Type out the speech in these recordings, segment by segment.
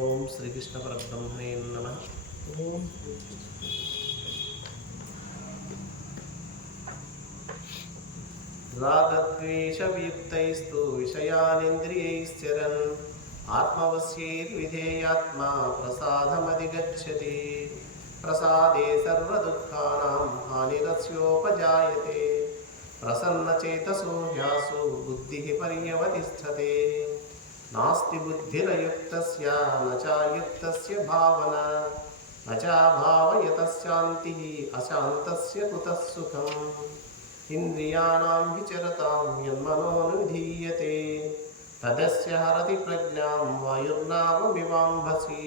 ఓం శ్రీకృష్ణ పరబ్రహ్మణే నమః. ఓం రాగద్వేషవియుక్తైస్తు విషయానింద్రియైశ్చరన్ ఆత్మవశ్యేర్విధేయాత్మా ప్రసాదమధిగచ్చతి. ప్రసాదే సర్వదుఃఖానాం హానిరస్యోపజాయతే. ప్రసన్నచేతసో హ్యాసు బుద్ధిః పర్యవతిష్ఠతే. నాస్తి బుద్ధిరయుక్తస్య నచాయుక్తస్య భావనా నచాభావయతః శాంతిః అశాంతస్య కుతః సుఖం. ఇంద్రియాణాం విచరతాం యన్మనోనువిధీయతే తదస్య హరతి ప్రజ్ఞాం వాయుర్నావమివాంభసి.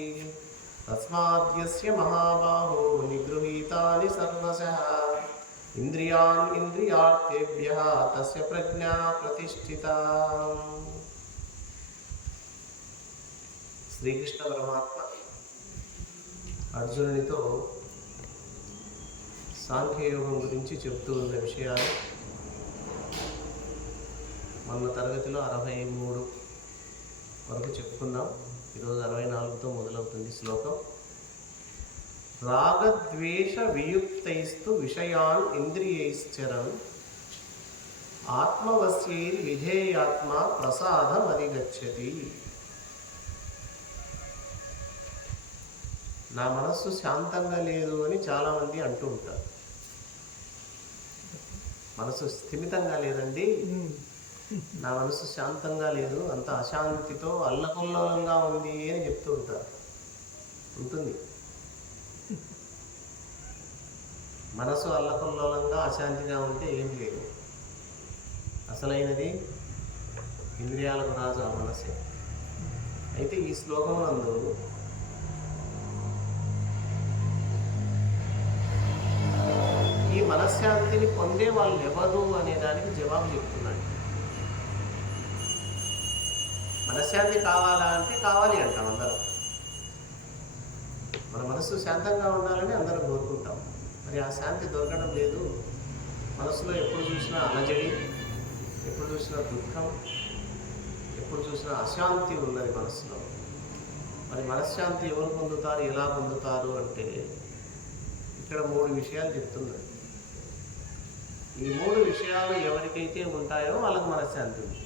తస్మాద్యస్య మహాబాహో నిగృహీతాని సర్వశః ఇంద్రియాన్ ఇంద్రియార్థేభ్యః తస్య ప్రజ్ఞా ప్రతిష్ఠితా. శ్రీకృష్ణ పరమాత్మ అర్జునునితో సాంఖ్యయోగం గురించి చెప్తూ ఉన్న విషయాలు మొన్న తరగతిలో 63 వరకు చెప్పుకున్నాం. ఈరోజు 64తో మొదలవుతుంది శ్లోకం. రాగద్వేష వియుక్తైస్తు విషయాన్ ఇంద్రియైశ్చరన్ ఆత్మవశ్యైర్ విధేయాత్మ ప్రసాదమధిగచ్చతి. నా మనస్సు శాంతంగా లేదు అని చాలామంది అంటూ ఉంటారు. మనసు స్థిమితంగా లేదండి, నా మనసు శాంతంగా లేదు, అంత అశాంతితో అల్లకల్లోలంగా ఉంది అని చెప్తూ ఉంటారు. ఉంటుంది మనసు అల్లకల్లోలంగా అశాంతిగా ఉంటే ఏం లేదు. అసలైనది ఇంద్రియాలకు రాజు ఆ మనసే. అయితే ఈ శ్లోకం నందు ఈ మనశ్శాంతిని పొందే వాళ్ళు ఎవరు అనే దానికి జవాబు చెప్తున్నాడు. మనశ్శాంతి కావాలా అంటే కావాలి అంటాం అందరం. మన మనస్సు శాంతంగా ఉండాలని అందరం కోరుకుంటాం. మరి ఆ శాంతి దొరకడం లేదు. మనసులో ఎప్పుడు చూసినా అలజడి, ఎప్పుడు చూసినా దుఃఖం, ఎప్పుడు చూసినా అశాంతి ఉన్నది మనసులో. మరి మనశ్శాంతి ఎవరు పొందుతారు, ఎలా పొందుతారు అంటే ఇక్కడ 3 విషయాలు చెప్తున్నాడు. ఈ 3 విషయాలు ఎవరికైతే ఉంటాయో వాళ్ళకి మనశ్శాంతి ఉంది.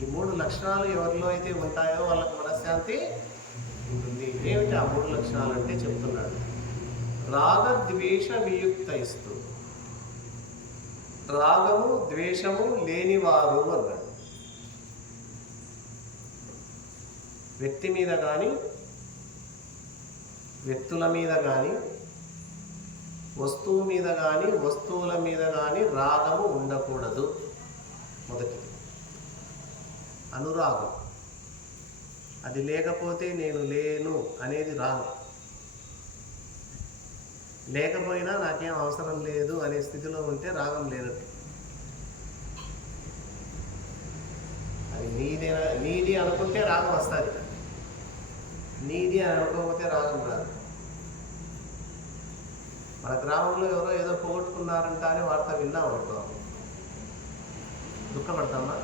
ఈ 3 లక్షణాలు ఎవరిలో అయితే ఉంటాయో వాళ్ళకి మనశ్శాంతి ఉంటుంది. ఏమిటి ఆ 3 లక్షణాలు అంటే చెప్తున్నాడు. రాగద్వేష వియుక్తైస్తు, రాగము ద్వేషము లేనివారు అన్నాడు. వ్యక్తి మీద కానీ, వ్యక్తుల మీద కానీ, వస్తువు మీద కానీ, వస్తువుల మీద కానీ రాగము ఉండకూడదు. మొదటిది అనురాగం. అది లేకపోతే నేను లేను అనేది రాగం. లేకపోయినా నాకేం అవసరం లేదు అనే స్థితిలో ఉంటే రాగం లేనట్టు. అది నీది అనుకుంటే రాగం వస్తుంది, నీది అని అనుకోకపోతే రాగం రాదు. మన గ్రామంలో ఎవరో ఏదో పోగొట్టుకున్నారంట అని వార్త విన్నాం అనుకో, దుఃఖపడతామా?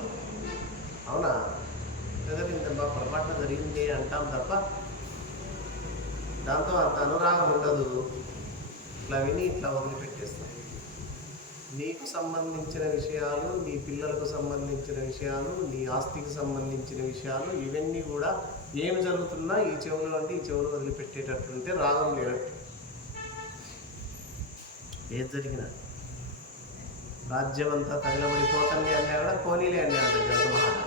అవునా? జరిగిందమ్మా, పొరపాటున జరిగింది అంటాం తప్ప దాంతో అంత అనురాగం ఉండదు. ఇట్లా విని ఇట్లా వదిలిపెట్టేస్తాం. నీకు సంబంధించిన విషయాలు, నీ పిల్లలకు సంబంధించిన విషయాలు, నీ ఆస్తికి సంబంధించిన విషయాలు, ఇవన్నీ కూడా ఏమి జరుగుతున్నా ఈ చెవులు అంటే ఈ చెవులు వదిలిపెట్టేటట్టుంటే రాగం లేనట్టు. ఏది జరిగినా రాజ్యం అంతా తగలబడిపోతుంది అంటే కూడా పోనీలే అన్నాడు జనక మహారాజు.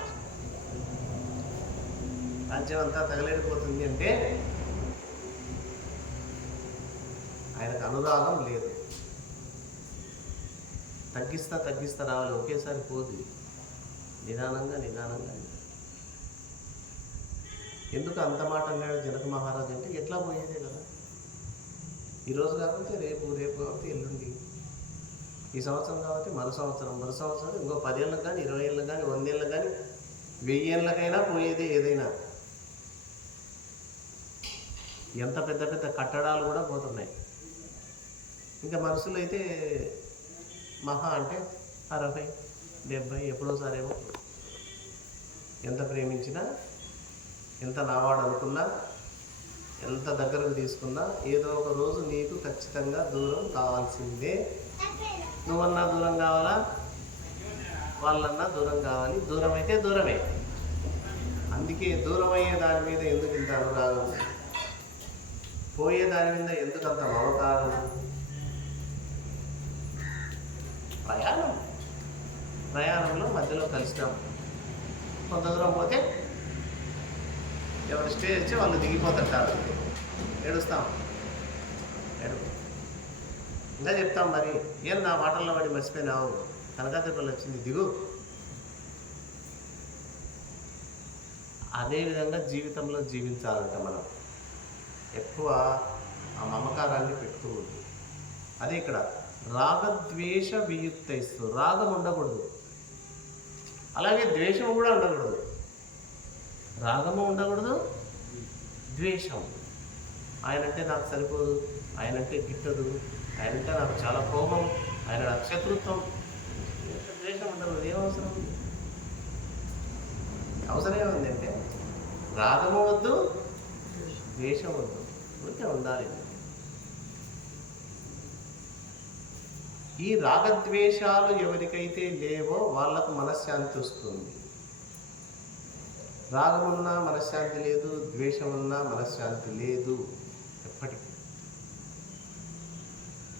రాజ్యం అంతా తగలడిపోతుంది అంటే ఆయనకు అనురాగం లేదు. తగ్గిస్తా రావాలి, ఒకేసారి పోదు. నిదానంగా. ఎందుకు అంత మాట అన్నాడు జనక మహారాజు అంటే ఎట్లా పోయేదే కదా. ఈరోజు కాకపోతే రేపు కాకపోతే ఎల్లుండి, ఈ సంవత్సరం కాకపోతే మరో సంవత్సరం ఇంకో 10 ఏళ్ళకి కానీ, 20 ఏళ్ళకి కానీ, 100 ఏళ్ళకి కానీ, 1000 ఏళ్ళకైనా పోయేదే ఏదైనా. ఎంత పెద్ద పెద్ద కట్టడాలు కూడా పోతున్నాయి. ఇంకా మనుషులు అయితే మహా అంటే 60, 70 ఎప్పుడోసారేమో. ఎంత ప్రేమించినా, ఎంత నావాడు అనుకున్నా, ఎంత దగ్గరకు తీసుకున్నా ఏదో ఒక రోజు నీకు ఖచ్చితంగా దూరం కావాల్సిందే. నువ్వన్నా దూరం కావాలా, వాళ్ళన్నా దూరం కావాలి. దూరం అయితే దూరమే. అందుకే దూరం అయ్యే దాని మీద ఎందుకు ఇంత అనురాగం, పోయే దాని మీద ఎందుకు అంత మమకారం? ప్రయాణంలో మధ్యలో కలిసినాం. కొంత దూరం పోతే ఎవరు స్టే వచ్చి వాళ్ళు దిగిపోతుంటారు, ఏడుస్తాం. ఇంకా చెప్తాం, మరి ఏం నా మాటల్లో పడి మర్చిపోయినావు, కనకాతిరుపల్లి వచ్చింది దిగు. అదేవిధంగా జీవితంలో జీవించాలంట మనం. ఎక్కువ ఆ మమకారాన్ని పెట్టుకోకూడదు. అదే ఇక్కడ రాగద్వేష వియుక్తైస్తూ, రాగం ఉండకూడదు, అలాగే ద్వేషం కూడా ఉండకూడదు. రాగము ఉండకూడదు, ద్వేషం. ఆయనంటే నాకు సరిపోదు, ఆయనంటే గిట్టదు, ఆయనంటే నాకు చాలా కోపం, ఆయన నాకు శత్రుత్వం. ద్వేషం ఉండకూడదు. ఏమవసరం? అవసరం ఏముందంటే రాగము వద్దు, ద్వేషం వద్దు, ఊరికే ఉండాలి. ఈ రాగద్వేషాలు ఎవరికైతే లేవో వాళ్ళకు మనశ్శాంతి వస్తుంది. రాగమున్నా మనశ్శాంతి లేదు, ద్వేషమున్నా మనశ్శాంతి లేదు ఎప్పటికీ.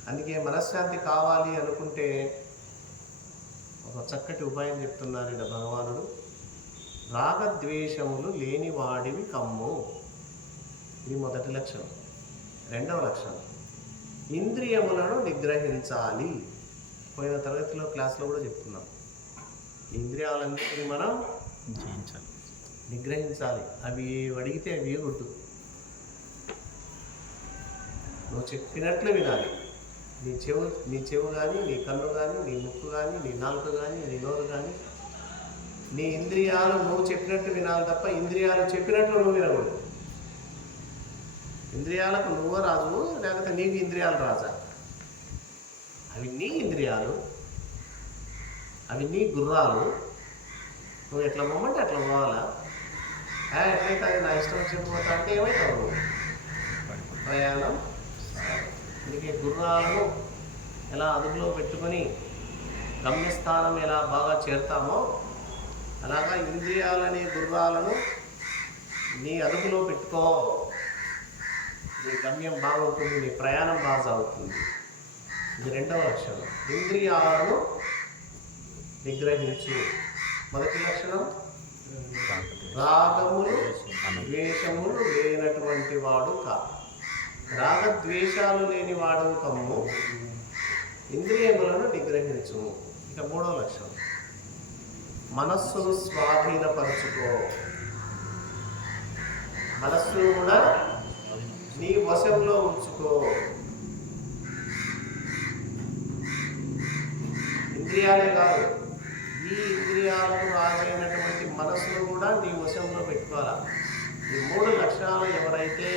అందుకే మనశ్శాంతి కావాలి అనుకుంటే ఒక చక్కటి ఉపాయం చెప్తున్నారు ఇక్కడ భగవానుడు. రాగద్వేషములు లేని వాడివి కమ్ము. ఇది మొదటి లక్షణం. రెండవ లక్షణం, ఇంద్రియములను నిగ్రహించాలి. పోయిన తరగతిలో క్లాస్లో కూడా చెప్తున్నాం. ఇంద్రియాలన్నింటినీ మనం నిగ్రహించాలి. అవి అడిగితే అవి ఇవ్వకూడదు. నువ్వు చెప్పినట్లు వినాలి. నీ చెవు కానీ, నీ కన్ను కానీ, నీ ముక్కు కానీ, నీ నాలుక కానీ, నీ నోరు కానీ, నీ ఇంద్రియాలు నువ్వు చెప్పినట్టు వినాలి తప్ప ఇంద్రియాలు చెప్పినట్లు నువ్వు వినకూడదు. ఇంద్రియాలకు నువ్వు రాజు, లేకపోతే నీకు ఇంద్రియాలు రాజా? అవి నీ ఇంద్రియాలు, అవి నీ గుర్రాలు. నువ్వు ఎట్లా పోమంటే అట్లా పోవాలా? ఎట్లయితే అది నా ఇష్టం వచ్చినట్టు పోతా అంటే ఏమవుతావు నువ్వు? ప్రయాణం. అందుకే గుర్రాలను ఎలా అదుపులో పెట్టుకొని గమ్యస్థానం ఎలా బాగా చేరుతామో అలాగా ఇంద్రియాలనే గుర్రాలను నీ అదుపులో పెట్టుకో. నీ గమ్యం బాగుంటుంది, నీ ప్రయాణం బాగా సాగుతుంది. ఇది రెండవ లక్షణం, ఇంద్రియాలను నిగ్రహించు. మొదటి లక్షణం, రాగములు ద్వేషములు లేనటువంటి వాడు కా. రాగద్వేషాలు లేని వాడు కమ్ము, ఇంద్రియములను నిగ్రహించు. ఇక మూడవ లక్షణం, మనస్సును స్వాధీనపరచుకో. మనస్సును కూడా నీ వశంలో ఉంచుకో. ఇంద్రియాలే కాదు, ఈ ఇంద్రియాలకు రాజైనటువంటి మనస్సును కూడా నీ వశంలో పెట్టుకోవాలా. ఈ మూడు లక్షణాలు ఎవరైతే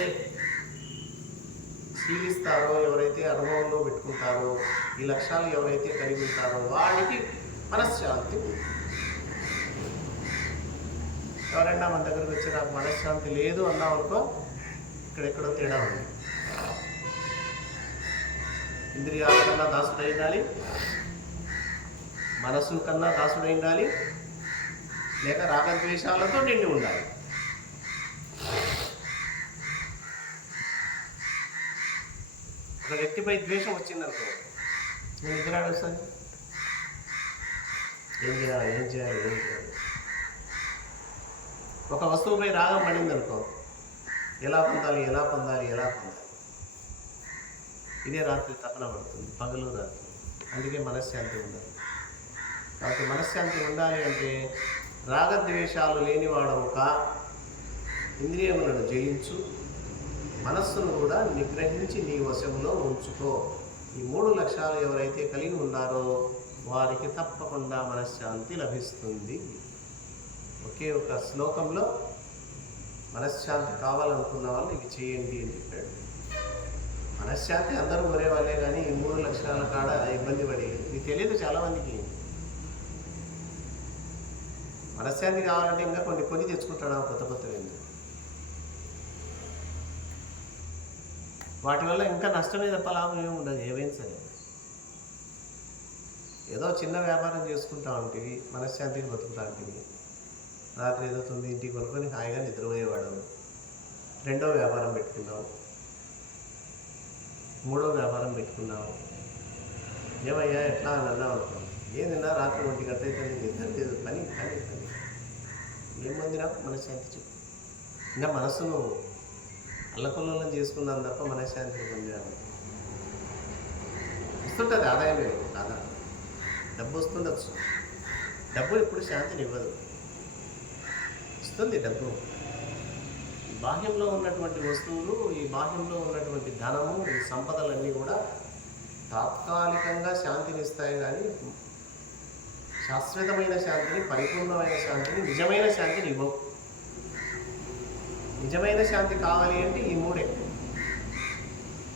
శీలిస్తారో, ఎవరైతే అనుభవంలో పెట్టుకుంటారో, ఈ లక్షణాలు ఎవరైతే కలిగి ఉంటారో వాడికి మనశ్శాంతి. ఎవరైనా మన దగ్గరకు వచ్చి నాకు మనశ్శాంతి లేదు అన్నాం అనుకో, ఇక్కడెక్కడో తేడా ఉంది. ఇంద్రియాల కన్నా దాసుడై ఉండాలి, మనస్సు కన్నా దాసుడై ఉండాలి, లేక రాగద్వేషాలతో నిండి ఉండాలి. ఒక వ్యక్తిపై ద్వేషం వచ్చిందనుకో, నేను నిద్ర వస్తాను, ఏం చేయాలి. ఒక వస్తువుపై రాగం పడిందనుకో, ఎలా పొందాలి. ఇదే రాత్రి తపన పడుతుంది, పగలు రాత్రి. అందుకే మనశ్శాంతి ఉండదు. కాబట్టి మనశ్శాంతి ఉండాలి అంటే రాగద్వేషాలు లేనివాడవు కా, ఇంద్రియములను జయించు, మనస్సును కూడా నిగ్రహించి నీ వశంలో ఉంచుకో. ఈ మూడు లక్షణాలు ఎవరైతే కలిగి ఉన్నారో వారికి తప్పకుండా మనశ్శాంతి లభిస్తుంది. ఒకే ఒక శ్లోకంలో మనశ్శాంతి కావాలనుకున్న వాళ్ళు ఇవి చేయండి అని చెప్పాడు. మనశ్శాంతి అందరూ కోరే వాళ్ళే, కానీ ఈ మూడు లక్షణాల కాడ ఇబ్బంది పడి ఇది తెలియదు చాలామందికి. మనశ్శాంతి కావాలంటే ఇంకా కొన్ని తెచ్చుకుంటాడు కొత్త కొత్తవి. వాటి వల్ల ఇంకా నష్టమే తప్ప లాభం ఏమి ఉండదు. ఏమైనా సరే ఏదో చిన్న వ్యాపారం చేసుకుంటా ఉంటివి, మనశ్శాంతిని బతుకుతా ఉంటివి. రాత్రి ఏదో 9ంటికి కొనుక్కొని హాయిగా నిద్రపోయేవాడు. రెండో వ్యాపారం పెట్టుకున్నావు, మూడో వ్యాపారం పెట్టుకున్నావు. ఏమయ్యా ఎట్లా అని అన్నావు అనుకో, ఏదైనా రాత్రి 1 గంట అయితే నిద్ర లేదు, పని పని పని. ఏమంది నాకు మనశ్శాంతి చెప్పు. ఇంకా మనస్సును అల్లకొల్లం చేసుకున్నాను తప్ప మనశ్శాంతిని పొందాను. వస్తుంటుంది ఆదాయం, కాదా? డబ్బు వస్తుండొచ్చు, డబ్బు ఎప్పుడు శాంతిని ఇవ్వదు. ఇస్తుంది డబ్బు. బాహ్యంలో ఉన్నటువంటి వస్తువులు, ఈ బాహ్యంలో ఉన్నటువంటి ధనము, ఈ సంపదలన్నీ కూడా తాత్కాలికంగా శాంతిని ఇస్తాయి, కానీ శాశ్వతమైన శాంతిని, పరిపూర్ణమైన శాంతిని, నిజమైన శాంతిని ఇవ్వవు. నిజమైన శాంతి కావాలి అంటే ఈ 3: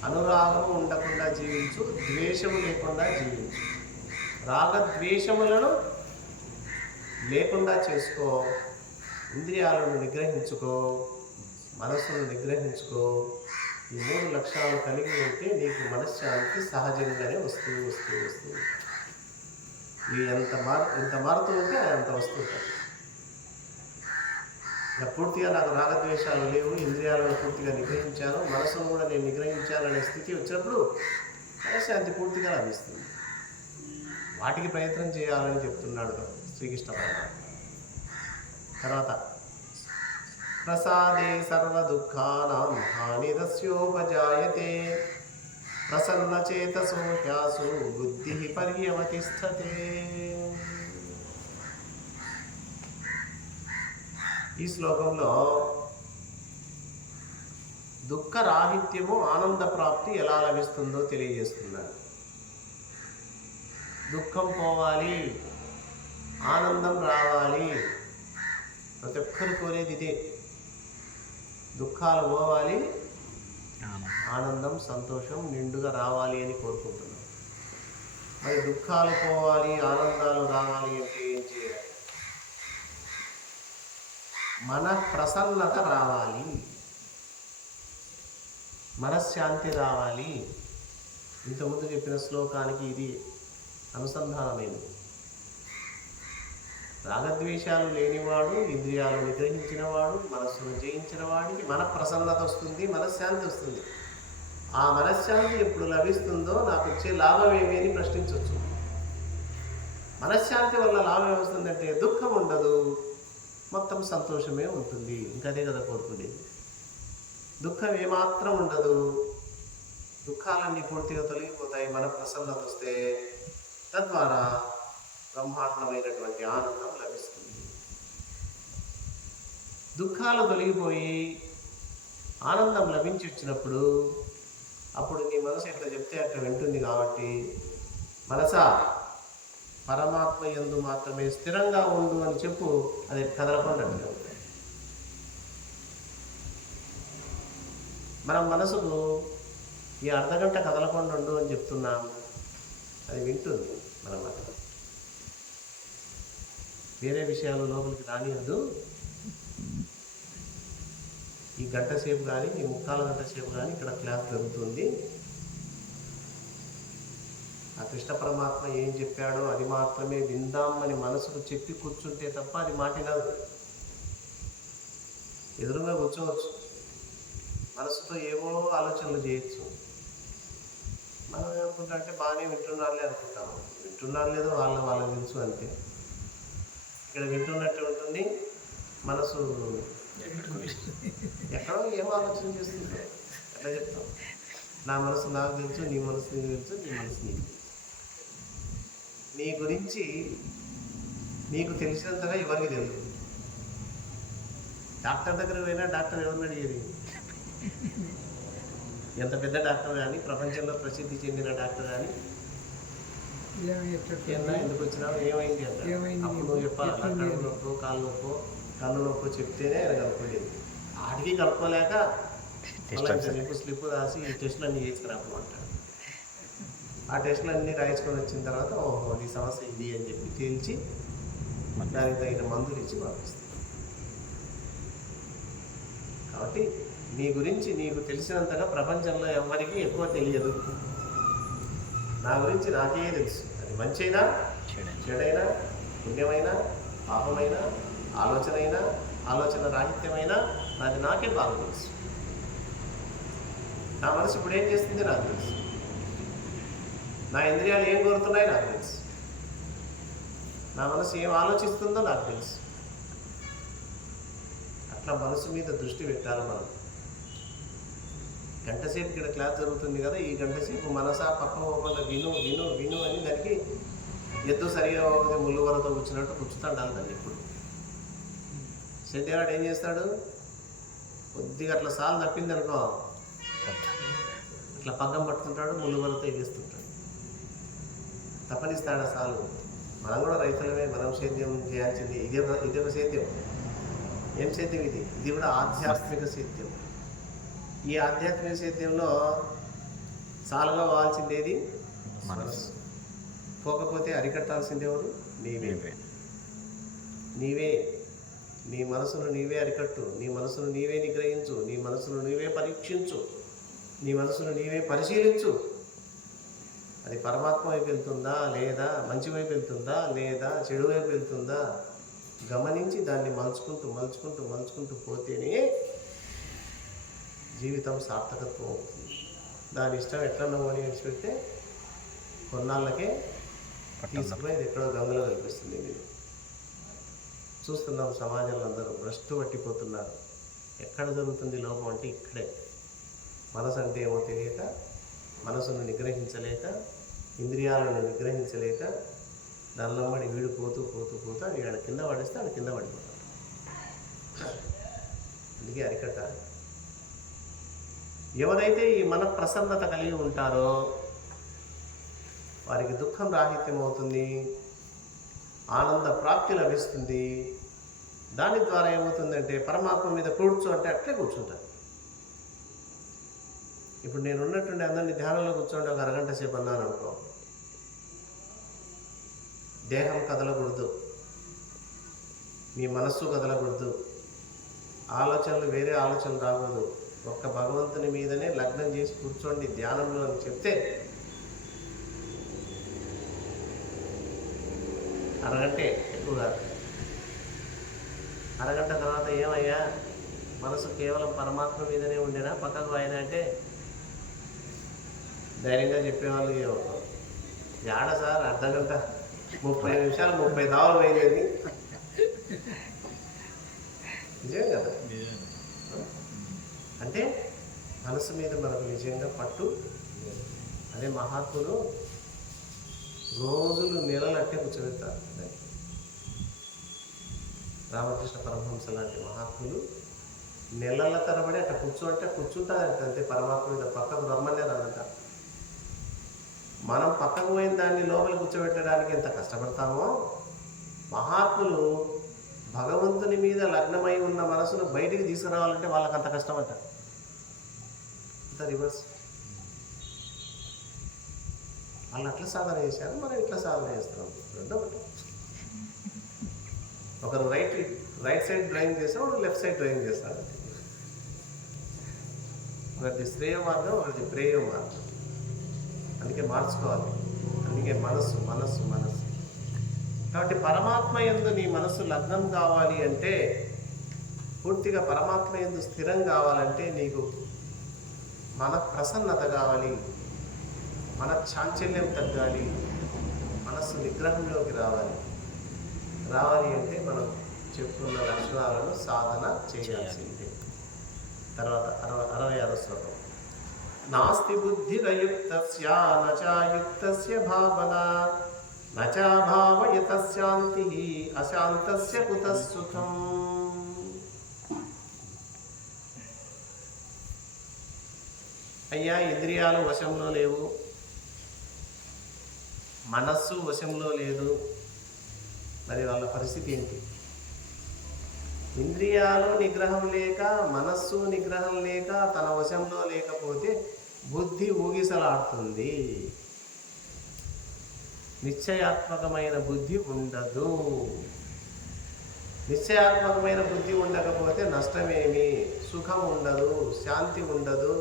అనురాగము ఉండకుండా జీవించు, ద్వేషము లేకుండా జీవించు. రాగద్వేషములను లేకుండా చేసుకో, ఇంద్రియాలను నిగ్రహించుకో, మనస్సును నిగ్రహించుకో. ఈ 3 లక్షణాలు కలిగి ఉంటే నీకు మనశ్శాంతి సహజంగానే వస్తూ వస్తూ వస్తూ ఎంత మారుతూ ఉంటే అంత వస్తుంటాయి. పూర్తిగా నాకు రాగద్వేషాలు లేవు, ఇంద్రియాలను పూర్తిగా నిగ్రహించాను, మనసును కూడా నేను నిగ్రహించాలనే స్థితి వచ్చినప్పుడు మనశ్శాంతి పూర్తిగా లభిస్తుంది. వాటికి ప్రయత్నం చేయాలని చెప్తున్నాడు శ్రీకృష్ణ పరమాత్మ. తర్వాత ప్రసాదే సర్వ దుఃఖానాం హానిరస్యోపజాయతే ప్రసన్నచేతసో హ్యాసు బుద్ధి పర్యవతిష్ఠతే. ఈ శ్లోకంలో దుఃఖరాహిత్యము, ఆనంద ప్రాప్తి ఎలా లభిస్తుందో తెలియజేస్తున్నాడు. దుఃఖం పోవాలి, ఆనందం రావాలి, ప్రతి ఒక్కరు కోరేది ఇదే. దుఃఖాలు పోవాలి, ఆనందం సంతోషం నిండుగా రావాలి అని కోరుకుంటున్నాం. మరి దుఃఖాలు పోవాలి, ఆనందాలు రావాలి అంటే ఏం చేయాలి? మన ప్రసన్నత రావాలి, మనశ్శాంతి రావాలి. ఇంతకుముందు చెప్పిన శ్లోకానికి ఇది అనుసంధానమైనది. రాగద్వేషాలు లేనివాడు, ఇంద్రియాలు నిగ్రహించిన వాడు, మనస్సును జయించిన వాడికి మన ప్రసన్నత వస్తుంది, మనశ్శాంతి వస్తుంది. ఆ మనశ్శాంతి ఎప్పుడు లభిస్తుందో నాకు వచ్చే లాభం ఏమి అని ప్రశ్నించవచ్చు. మనశ్శాంతి వల్ల లాభం ఏమొస్తుందంటే దుఃఖం ఉండదు, మొత్తం సంతోషమే ఉంటుంది. ఇంకదే కదా కోరుకునేది. దుఃఖం ఏమాత్రం ఉండదు, దుఃఖాలన్నీ పూర్తిగా తొలగిపోతాయి మన ప్రసన్నత వస్తే. తద్వారా బ్రహ్మాండమైనటువంటి ఆనందం లభిస్తుంది. దుఃఖాలు తొలగిపోయి ఆనందం లభించి వచ్చినప్పుడు అప్పుడు నీ మనసు ఎట్లా చెప్తే అట్లా వింటుంది. కాబట్టి మనసా పరమాత్మ యందు మాత్రమే స్థిరంగా ఉండు అని చెప్పు, అది కదలకుండా ఉంటుంది. మనం మనసుకు ఈ అర్ధగంట కదలకుండా ఉండు అని చెప్తున్నాము, అది వింటుంది మన మాట. వేరే విషయాలు లోపలికి రానియద్దు. ఈ గంట సేపు కానీ, ఈ 3/4 గంట సేపు కానీ ఇక్కడ క్లాస్ జరుగుతుంది. ఆ కృష్ణ పరమాత్మ ఏం చెప్పాడో అది మాత్రమే విందామని మనసుకు చెప్పి కూర్చుంటే తప్ప అది మాటినదు. ఎదురుగా కూర్చోవచ్చు, మనసుతో ఏవో ఆలోచనలు చేయొచ్చు. మనం ఏమనుకుంటా అంటే బాగానే వింటున్నారులే అనుకుంటాము. వింటున్నారు లేదో వాళ్ళకి తెలుసు అంతే. ఇక్కడ వింటున్నట్టు ఉంటుంది, మనసు ఎక్కడో ఏమో ఆలోచన చేస్తుంటే ఎట్లా చెప్తాం? నా మనసు నాకు తెలుసు, నీ మనసు నీకు తెలుసు, నీ మనసు నీకు తెలుసు. నీ గురించి నీకు తెలిసినంతగా ఎవరికి తెలుసు. డాక్టర్ దగ్గర పోయినా డాక్టర్ ఎవరిని అడిగేది? ఎంత పెద్ద డాక్టర్ కానీ, ప్రపంచంలో ప్రసిద్ధి చెందిన డాక్టర్ కానీ, ఎందుకు వచ్చినావు, ఏమైంది అంట. అప్పుడు నువ్వు చెప్పాలి, కడుపు నొప్పో, కాళ్ళు నొప్పో, కన్ను నొప్పో చెప్తేనే ఆయన కలుపుకోలేదు. ఆడికి కలుపుకోలేక స్లిప్ రాసి ఈ టెస్టులు అన్నీ చేసుకురాకు అంటాడు. ఆ టెస్టులు అన్నీ రాయించుకొని వచ్చిన తర్వాత ఓహో ఈ సమస్య ఇది అని చెప్పి తేల్చి దానికి తగిన మందులు ఇచ్చి పంపిస్తాం. కాబట్టి నీ గురించి నీకు తెలిసినంతగా ప్రపంచంలో ఎవరికి ఎక్కువ తెలియదు. నా గురించి నాకే తెలుసు. అది మంచైనా చెడైనా, పుణ్యమైనా పాపమైనా, ఆలోచన రాహిత్యమైనా అది నాకే బాగా తెలుసు. నా మనసు ఇప్పుడు ఏం చేస్తుంది నాకు తెలుసు. నా ఇంద్రియాలు ఏం కోరుతున్నాయో నాకు తెలుసు. నా మనసు ఏం ఆలోచిస్తుందో నాకు తెలుసు. అట్లా మనసు మీద దృష్టి పెట్టాలి మనం. గంటసేపు ఇక్కడ క్లాస్ జరుగుతుంది కదా, ఈ గంటసేపు మనసా పక్క పోకుండా విను విను విను అని దానికి ఎద్దు సరిగా పోతే ముళ్ళు వరతో కూర్చున్నట్టు కూర్చుతాడు దాన్ని. ఇప్పుడు సెద్దేవాడు ఏం చేస్తాడు, కొద్దిగా అట్లా సాలు తప్పింది అనుకో అట్లా పగ్గం పట్టుకుంటాడు, ముళ్ళు వరతో ఎగేస్తుంటాడు. తప్పనిస్తాడు ఆ సాలు. మనం కూడా రైతులమే, మనం సేద్యం చేయాల్సింది. ఇది ఒక సేద్యం. ఏం సేద్యం ఇది? ఇది కూడా ఆధ్యాత్మిక సేద్యం. ఈ ఆధ్యాత్మిక సేద్యంలో సాలుగా పోవాల్సిందేది మనసు. పోకపోతే అరికట్టాల్సింది ఎవరు? నీవే. నీ మనసును నీవే అరికట్టు. నీ మనసును నీవే నిగ్రహించు. నీ మనసును నీవే పరీక్షించు. నీ మనసును నీవే పరిశీలించు. అది పరమాత్మ వైపు వెళ్తుందా లేదా, మంచి వైపు వెళ్తుందా లేదా, చెడు వైపు వెళ్తుందా గమనించి దాన్ని మలుచుకుంటూ పోతేనే జీవితం సార్థకత్వం అవుతుంది. దాని ఇష్టం ఎట్లన్నా అని విడిచిపెడితే కొన్నాళ్ళకే తీసుకుని ఇది ఎక్కడో గంగలో కనిపిస్తుంది. మీరు చూస్తున్నాం సమాజంలో అందరూ భ్రష్టు పట్టిపోతున్నారు. ఎక్కడ జరుగుతుంది లోపం అంటే ఇక్కడే. మనసు అంటే ఏమో తెలియక, మనసును నిగ్రహించలేక, ఇంద్రియాలను నిగ్రహించలేక దానిలోమ్మడి వీడు పోతూ అది ఆడ కింద పడేస్తే ఆడ కింద పడిపోతాడు. అందుకే అరికట్టాలి. ఎవరైతే ఈ మన ప్రసన్నత కలిగి ఉంటారో వారికి దుఃఖం రాహిత్యం అవుతుంది, ఆనంద ప్రాప్తి లభిస్తుంది. దాని ద్వారా ఏమవుతుందంటే పరమాత్మ మీద కూర్చో అంటే అట్లే కూర్చుంటారు. ఇప్పుడు నేను ఉన్నట్టుండి అందరినీ ధ్యానంలో కూర్చోండి ఒక అరగంట సేపు అన్నాను అనుకో, దేహం కదలకూడదు, మీ మనస్సు కదలకూడదు, వేరే ఆలోచనలు రాకూడదు. ఒక్క భగవంతుని మీదనే లగ్నం చేసి కూర్చోండి ధ్యానంలో అని చెప్తే అరగంటే ఎక్కువగా. అరగంట తర్వాత ఏమయ్యా మనసు కేవలం పరమాత్మ మీదనే ఉండేనా, పక్కకు ఆయన అంటే ధైర్యంగా చెప్పేవాళ్ళు ఏమవుతాం. ఏడ సార్ అర్ధగంట 30 నిమిషాలు 30 దావులు పోయింది. నిజమే కదా. అంటే మనసు మీద మనకు నిజంగా పట్టు. అదే మహాత్ములు రోజులు నెలలు అట్టే కూర్చోబెడతారు. రామకృష్ణ పరమహంస లాంటి మహాత్ములు నెలల తరబడి అట్లా కూర్చుంటారంట. అంతే పరమాత్మ మీద పక్కకు రమ్మనే రాదంట. మనం పక్కకు పోయిన దాన్ని లోపల కూర్చోబెట్టడానికి ఎంత కష్టపడతామో మహాత్ములు భగవంతుని మీద లగ్నమై ఉన్న మనసును బయటికి తీసుకురావాలంటే వాళ్ళకి అంత కష్టమంట. అంత రివర్స్. వాళ్ళు అట్లా సాధన చేశారు, మనం ఇట్లా సాధన చేస్తున్నాం. రెండో ఒకటి. ఒకరు రైట్ సైడ్ డ్రైవింగ్ చేస్తాం, ఒకరు లెఫ్ట్ సైడ్ డ్రైవింగ్ చేస్తాడు. ఒకరిది శ్రేయ మార్గం, ఒకరిది ప్రేయ మార్గం. అందుకే మార్చుకోవాలి. అందుకే మనస్సు. కాబట్టి పరమాత్మ యందు నీ మనస్సు లగ్నం కావాలి అంటే, పూర్తిగా పరమాత్మ యందు స్థిరం కావాలంటే నీకు మన ప్రసన్నత కావాలి, మన చాంచల్యం తగ్గాలి, మనస్సు నిగ్రహంలోకి రావాలి అంటే మనం చెప్పుకున్న లక్షణాలను సాధన చేయాల్సిందే. తర్వాత 66వ శ్లోకం. నాస్తి బుద్ధిరయుక్తస్య నచాయుక్తస్య భావనా నచా భావయత శాంతి అశాంతస్య కుతః సుఖం. అయ్యా ఇంద్రియాలు వశంలో లేవు, మనస్సు వశంలో లేదు, మరి వాళ్ళ పరిస్థితి ఏంటి? ఇంద్రియాలు నిగ్రహం లేక, మనస్సు నిగ్రహం లేక, తన వశంలో లేకపోతే బుద్ధి ఊగిసలాడుతుంది. నిశ్చయాత్మకమైన బుద్ధి ఉండదు. నిశ్చయాత్మకమైన బుద్ధి ఉండకపోతే నష్టమేమి? సుఖం ఉండదు, శాంతి ఉండదు.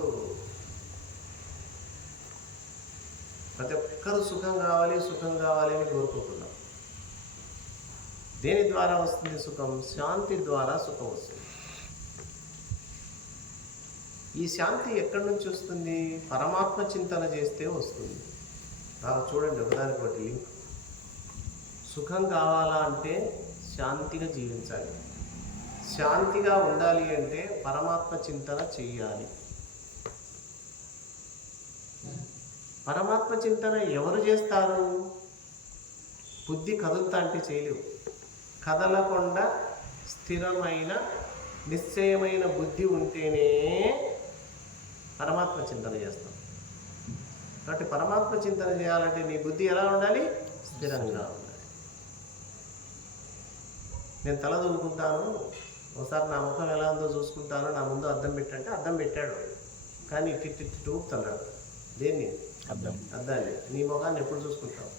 ప్రతి ఒక్కరూ సుఖం కావాలి సుఖం కావాలి అని కోరుకుంటున్నాం. దేని ద్వారా వస్తుంది సుఖం? శాంతి ద్వారా సుఖం వస్తుంది. ఈ శాంతి ఎక్కడి నుంచి వస్తుంది? పరమాత్మ చింతన చేస్తే వస్తుంది. చూడండి, ఒకదానికొకటి లింక్. సుఖం కావాలా అంటే శాంతిగా జీవించాలి. శాంతిగా ఉండాలి అంటే పరమాత్మ చింతన చెయ్యాలి. పరమాత్మ చింతన ఎవరు చేస్తారు? బుద్ధి కదులుతా అంటే చేయలేవు. కదలకుండా స్థిరమైన నిశ్చయమైన బుద్ధి ఉంటేనే పరమాత్మ చింతన చేస్తాం. కాబట్టి పరమాత్మ చింతన చేయాలంటే నీ బుద్ధి ఎలా ఉండాలి? స్థిరంగా ఉండాలి. నేను తల దూకుంటాను, ఒకసారి నా ముఖం ఎలా ఉందో చూసుకుంటాను, నా ముందు అద్దం పెట్టంటే అద్దం పెట్టాడు, కానీ ఇట్టి ఊపుతున్నాడు. దేన్ని? అద్దాన్ని. నీ ముఖాన్ని ఎప్పుడు చూసుకుంటావు?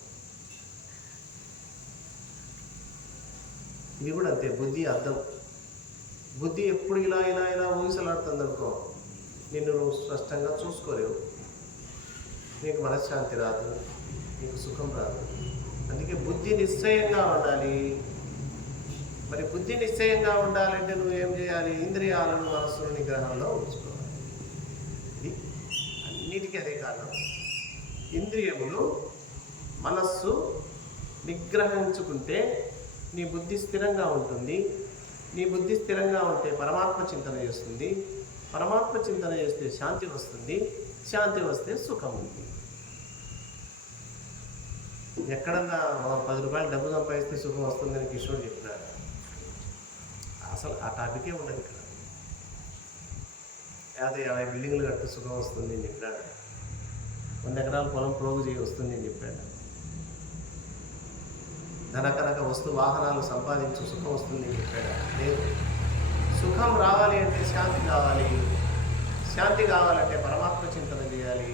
ఇది కూడా అంతే. బుద్ధి అద్దం. బుద్ధి ఎప్పుడు ఇలా ఇలా ఇలా ఊగిసలాడుతుంది అనుకో, నిన్ను నువ్వు స్పష్టంగా చూసుకోలేవు. నీకు మనశ్శాంతి రాదు, నీకు సుఖం రాదు. అందుకే బుద్ధి నిశ్చయంగా ఉండాలి. మరి బుద్ధి నిశ్చయంగా ఉండాలంటే నువ్వేం చేయాలి? ఇంద్రియాలను మనస్సును నిగ్రహంలో ఉంచుకోవాలి. ఇది అన్నిటికీ అదే కారణం. ఇంద్రియములు మనస్సు నిగ్రహించుకుంటే నీ బుద్ధి స్థిరంగా ఉంటుంది. నీ బుద్ధి స్థిరంగా ఉంటే పరమాత్మ చింతన చేస్తుంది. పరమాత్మ చింతన చేస్తే శాంతి వస్తుంది. శాంతి వస్తే సుఖం ఉంది. ఎక్కడన్నా 10 రూపాయలు డబ్బు సంపాదిస్తే సుఖం వస్తుందని కిషోర్ చెప్పినాడు. అసలు ఆ టాపికే ఉండదు ఇక్కడ. 50 బిల్డింగ్లు కట్టి సుఖం వస్తుంది అని చెప్పాడు. 100 ఎకరాల పొలం ప్రోగు చేయి వస్తుంది అని చెప్పాడు. ధనకనక వస్తు వాహనాలు సంపాదించు సుఖం వస్తుంది అని చెప్పాడు. లేదు, సుఖం రావాలి అంటే శాంతి కావాలి. శాంతి కావాలంటే పరమాత్మ చింతన చేయాలి.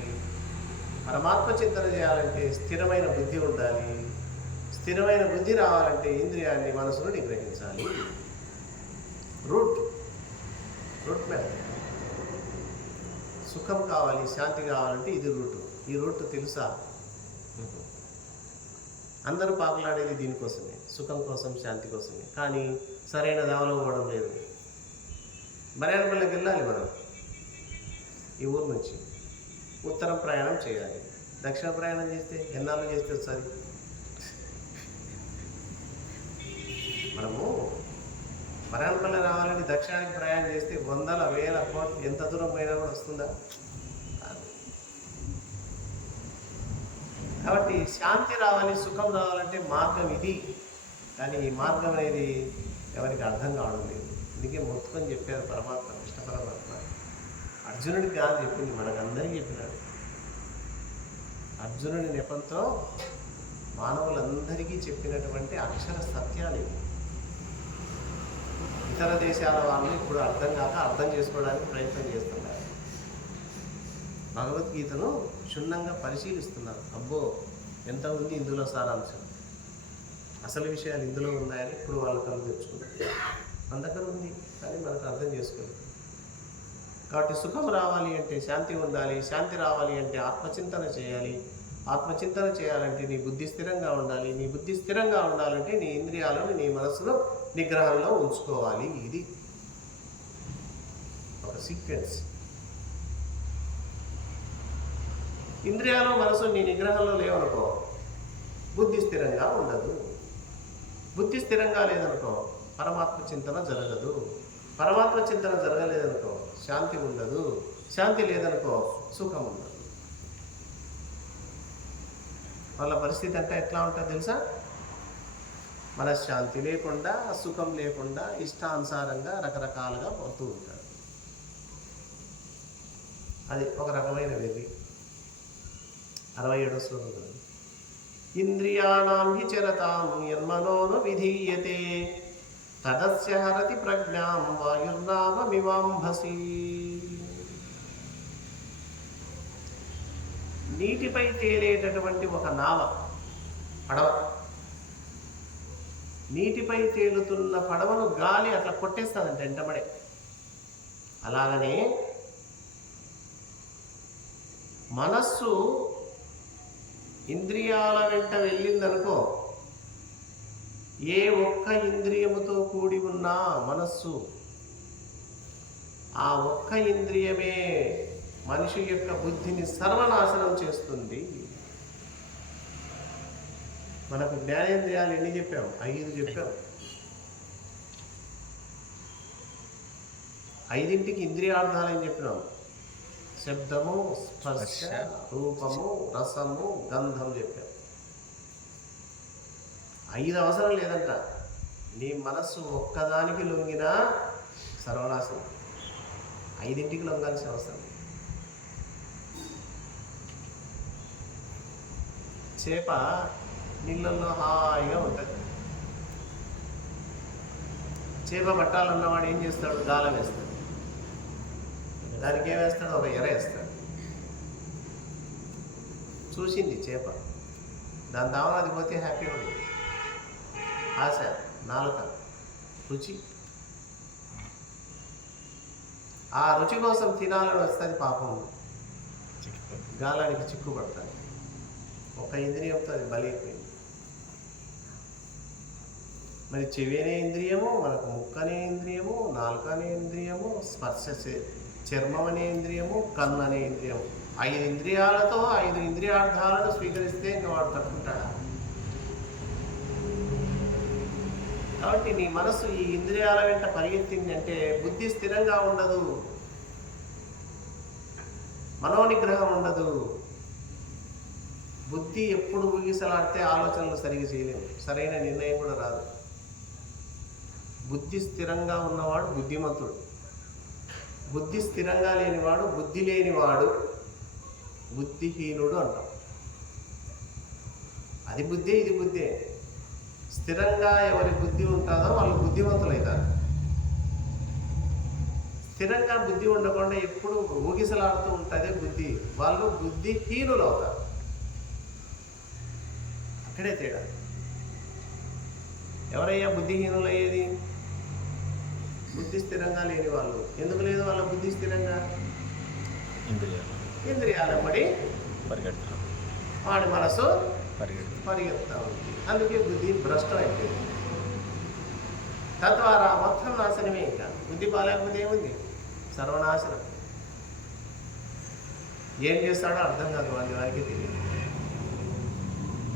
పరమాత్మ చింతన చేయాలంటే స్థిరమైన బుద్ధి ఉండాలి. స్థిరమైన బుద్ధి రావాలంటే ఇంద్రియాన్ని మనసును నిగ్రహించాలి. Route map. సుఖం కావాలి, శాంతి కావాలంటే ఇది రూటు. ఈ రూట్ తెలుసా? అందరూ పాకులాడేది దీనికోసమే, సుఖం కోసం, శాంతి కోసమే. కానీ సరైన దావలో పోవడం లేదు. మర్యాదపల్లికి వెళ్ళాలి మనం. ఈ ఊరు నుంచి ఉత్తరం ప్రయాణం చేయాలి. దక్షిణ ప్రయాణం చేస్తే ఎన్నాళ్ళు చేస్తే వస్తుంది? మనము మర్యాదపల్లి రావాలని దక్షిణానికి ప్రయాణం చేస్తే 100, 1000 కోట్లు ఎంత దూరం పోయినా కూడా వస్తుందా? కాబట్టి శాంతి రావాలి, సుఖం రావాలంటే మార్గం ఇది. కానీ ఈ మార్గం అనేది ఎవరికి అర్థం కావడం లేదు. అందుకే మొత్తుకొని చెప్పారు పరమాత్మ, కృష్ణ పరమాత్మ. అర్జునుడికి కాదు చెప్పింది, మనకందరికీ చెప్పినాడు. అర్జునుడి నెపంతో మానవులందరికీ చెప్పినటువంటి అక్షర సత్యాలు ఇవి. ఇతర దేశాల వాళ్ళు ఇప్పుడు అర్థం కాక అర్థం చేసుకోవడానికి ప్రయత్నం చేస్తున్నారు. భగవద్గీతను క్షుణ్ణంగా పరిశీలిస్తున్నారు. అబ్బో, ఎంత ఉంది ఇందులో సారాంశం, అసలు విషయాలు ఇందులో ఉన్నాయని ఇప్పుడు వాళ్ళు కళ్ళు తెచ్చుకున్నారు. మన దగ్గర ఉంది, కానీ మనకు అర్థం చేసుకోలేదు. కాబట్టి సుఖం రావాలి అంటే శాంతి ఉండాలి. శాంతి రావాలి అంటే ఆత్మచింతన చేయాలి. ఆత్మచింతన చేయాలంటే నీ బుద్ధి స్థిరంగా ఉండాలి. నీ బుద్ధి స్థిరంగా ఉండాలంటే నీ ఇంద్రియాలను, నీ మనస్సును నిగ్రహంలో ఉంచుకోవాలి. ఇది ఒక సీక్వెన్స్. ఇంద్రియాలు, మనసు నీ నిగ్రహంలో లేవనుకో, బుద్ధి స్థిరంగా ఉండదు. బుద్ధి స్థిరంగా లేదనుకో, పరమాత్మ చింతన జరగదు. పరమాత్మ చింతన జరగలేదనుకో, శాంతి ఉండదు. శాంతి లేదనుకో, సుఖం ఉండదు. వాళ్ళ పరిస్థితి అంటే ఎట్లా ఉంటుంది తెలుసా? మనశ్శాంతి లేకుండా, సుఖం లేకుండా, ఇష్టానుసారంగా రకరకాలుగా పోతూ ఉంటారు. అది ఒక రకమైన వెర్రి. 67వ శ్లోకం. ఇంద్రియాణాం హి చరతాం యన్మనోను విధీయతే తదస్య హరతి ప్రజ్ఞాం వాయుర్నావమివాంభసి. నీటిపై తేలేటటువంటి ఒక నావ, పడవ. నీటిపై తేలుతున్న పడవను గాలి అట్లా కొట్టేస్తుందంట వెంటబడే. అలాగనే మనస్సు ఇంద్రియాల వెంట వెళ్ళిందనుకో, ఏ ఒక్క ఇంద్రియముతో కూడి ఉన్నా మనస్సు, ఆ ఒక్క ఇంద్రియమే మనిషి యొక్క బుద్ధిని సర్వనాశనం చేస్తుంది. మనకు జ్ఞానేంద్రియాలు ఎన్ని చెప్పాం? 5 చెప్పాం. 5ంటికి ఇంద్రియార్థాలు ఏం చెప్పినాం? శబ్దము, స్పర్శ, రూపము, రసము, గంధం చెప్పాం. 5 అవసరం లేదంట. నీ మనస్సు ఒక్కదానికి లొంగినా సర్వనాశనం. 5ంటికి లొంగాల్సిన అవసరం. చేప నీళ్ళల్లో హాయిగా ఉంటుంది. చేప పట్టాలన్నవాడు ఏం చేస్తాడు? గాలం వేస్తాడు. దానికి ఏం వేస్తాడు? ఒక ఎర వేస్తాడు. చూసింది చేప, దాని దావన అది పోతే హ్యాపీగా ఉంది. ఆశ, నాలుక, రుచి, ఆ రుచి కోసం తినాలని వస్తుంది. పాపం గాలానికి చిక్కుపడతాడు. ఒక ఇంద్రియంతో అది బలైపోయింది. మరి చెవి అనే ఇంద్రియము, మనకు ముక్కు అనే ఇంద్రియము, నాలుక అనే ఇంద్రియము, స్పర్శ చర్మం అనే ఇంద్రియము, కన్ను అనే ఇంద్రియము, 5 ఇంద్రియాలతో 5 ఇంద్రియార్థాలను స్వీకరిస్తే ఇంకా వాడు తట్టుకుంటాడా? కాబట్టి నీ మనస్సు ఈ ఇంద్రియాల వెంట పరిగెత్తింది అంటే బుద్ధి స్థిరంగా ఉండదు, మనోనిగ్రహం ఉండదు. బుద్ధి ఎప్పుడు ఊగిసలాడితే ఆలోచనలు సరిగా చేయలేము, సరైన నిర్ణయం కూడా రాదు. బుద్ధి స్థిరంగా ఉన్నవాడు బుద్ధిమంతుడు. బుద్ధి స్థిరంగా లేనివాడు బుద్ధి లేనివాడు, బుద్ధిహీనుడు అంటాం. అది బుద్ధే, ఇది బుద్ధే. స్థిరంగా ఎవరి బుద్ధి ఉంటుందో వాళ్ళు బుద్ధిమంతులు అవుతారు. స్థిరంగా బుద్ధి ఉండకుండా ఎప్పుడు ఊగిసలాడుతూ ఉంటుంది బుద్ధి, వాళ్ళు బుద్ధిహీనులు అవుతారు. అక్కడే తేడా. ఎవరయ్యా బుద్ధిహీనులు అయ్యేది? బుద్ధి స్థిరంగా లేని వాళ్ళు. ఎందుకు లేదు వాళ్ళ బుద్ధి స్థిరంగా? ఇంద్రియాల పడి వాడి మనసు పరిగెత్తా ఉంది. అందుకే బుద్ధి భ్రష్టం అయిపోయింది. తద్వారా మొత్తం నాశనమే. ఇంకా బుద్ధి పాలేకపోతే ఏముంది? సర్వనాశనం. ఏం చేస్తాడో అర్థం కాదు, వారికి తెలియదు.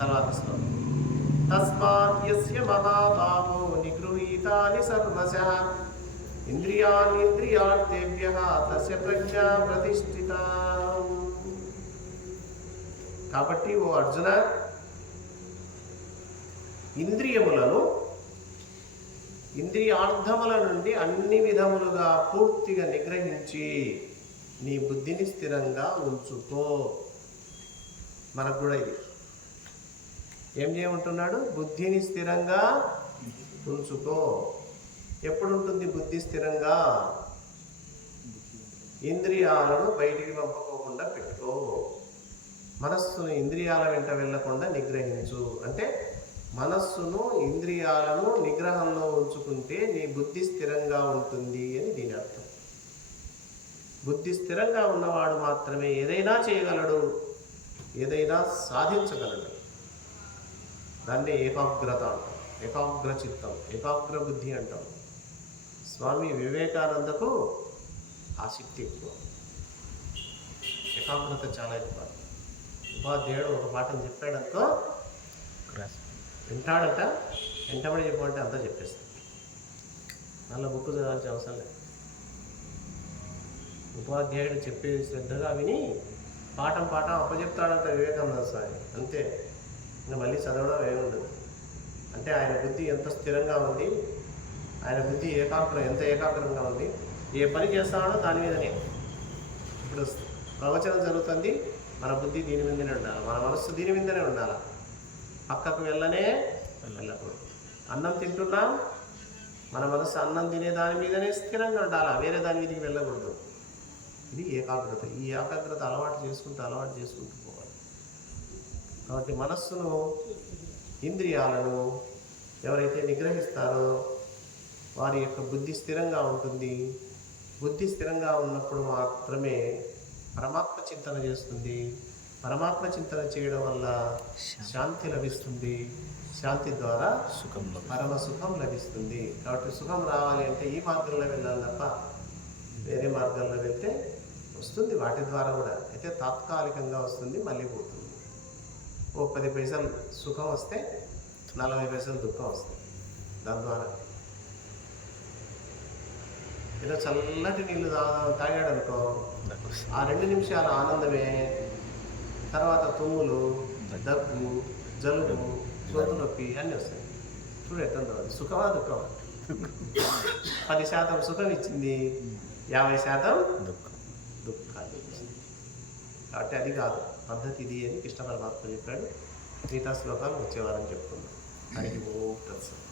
తర్వాత శ్లోకం. తస్మాత్ యస్య మహాబాహో నిగృహీతాని సర్వశః ఇంద్రియాణీంద్రియార్థేభ్యః తస్య ప్రజ్ఞా ప్రతిష్ఠితా. కాబట్టి ఓ అర్జున, ఇంద్రియములను ఇంద్రియార్థముల నుండి అన్ని విధములుగా పూర్తిగా నిగ్రహించి నీ బుద్ధిని స్థిరంగా ఉంచుకో. మనకు కూడా ఇది ఏం చేయమంటున్నాడు? బుద్ధిని స్థిరంగా ఉంచుకో. ఎప్పుడు ఉంటుంది బుద్ధి స్థిరంగా? ఇంద్రియాలను బయటికి పంపుకోకుండా పెట్టుకో. మనస్సును ఇంద్రియాల వెంట వెళ్లకుండా నిగ్రహించు. అంటే మనస్సును ఇంద్రియాలను నిగ్రహంలో ఉంచుకుంటే నీ బుద్ధి స్థిరంగా ఉంటుంది అని దీని అర్థం. బుద్ధి స్థిరంగా ఉన్నవాడు మాత్రమే ఏదైనా చేయగలడు, ఏదైనా సాధించగలడు. దాన్ని ఏకాగ్రత అంటాం, ఏకాగ్ర చిత్తం, ఏకాగ్ర బుద్ధి అంటాం. స్వామి వివేకానందకు ఆ శక్తి ఎక్కువ, ఏకాగ్రత చాలా ఎక్కువ. ఉపాధ్యాయుడు ఒక పాఠం చెప్పాడనుకో వింటాడట, వెంటబడి చెప్పమంటే అంతా చెప్పేస్తాడు. మళ్ళీ బుక్ చదవాల్సిన అవసరం లేదు. ఉపాధ్యాయుడు చెప్పేది శ్రద్ధగా విని పాఠం అప్పచెప్తాడంట వివేకానంద స్వామి. అంతే, ఇంకా మళ్ళీ చదవడం ఏముండదు. అంటే ఆయన బుద్ధి ఎంత స్థిరంగా ఉంది, ఆయన బుద్ధి ఎంత ఏకాగ్రంగా ఉంది. ఏ పని చేస్తాడో దాని మీదనే. ఇప్పుడు ప్రవచనం జరుగుతుంది, మన బుద్ధి దీని మీదనే ఉండాలి, మన మనస్సు దీని మీదనే ఉండాలి. పక్కకు వెళ్ళకూడదు. అన్నం తింటున్నాం, మన మనస్సు అన్నం తినే దాని మీదనే స్థిరంగా ఉండాలి, వేరే దాని మీదకి వెళ్ళకూడదు. ఇది ఏకాగ్రత. ఈ ఏకాగ్రత అలవాటు చేసుకుంటూ పోవాలి. కాబట్టి మనస్సును, ఇంద్రియాలను ఎవరైతే నిగ్రహిస్తారో వారి యొక్క బుద్ధి స్థిరంగా ఉంటుంది. బుద్ధి స్థిరంగా ఉన్నప్పుడు మాత్రమే పరమాత్మ చింతన చేస్తుంది. పరమాత్మ చింతన చేయడం వల్ల శాంతి లభిస్తుంది. శాంతి ద్వారా పరమ సుఖం లభిస్తుంది. కాబట్టి సుఖం రావాలి అంటే ఈ మార్గంలో వెళ్ళాలి తప్ప వేరే మార్గంలో వెళ్తే వస్తుంది వాటి ద్వారా కూడా, అయితే తాత్కాలికంగా వస్తుంది, మళ్ళీ పోతుంది. ఓ 10 పైసలు సుఖం వస్తే 40 పైసలు దుఃఖం వస్తుంది. దాని ద్వారా ఏదో చల్లటి నీళ్ళు తాగాడు అనుకో, ఆ 2 నిమిషాల ఆనందమే తర్వాత తుమ్ములు, దగ్గు, జలుబు, గొంతు నొప్పి అన్నీ వస్తాయి. చూడు ఎట్టుందో, అది సుఖమా దుఃఖమా? 10% సుఖం ఇచ్చింది, 50% దుఃఖాన్ని ఇచ్చింది. కాబట్టి అది కాదు పద్ధతి, ఇది అని కృష్ణ పరమాత్మ చెప్పాడు. మిగతా శ్లోకాలు వచ్చేవారని చెప్పుకున్నాం. హరి ఓం తత్సత్.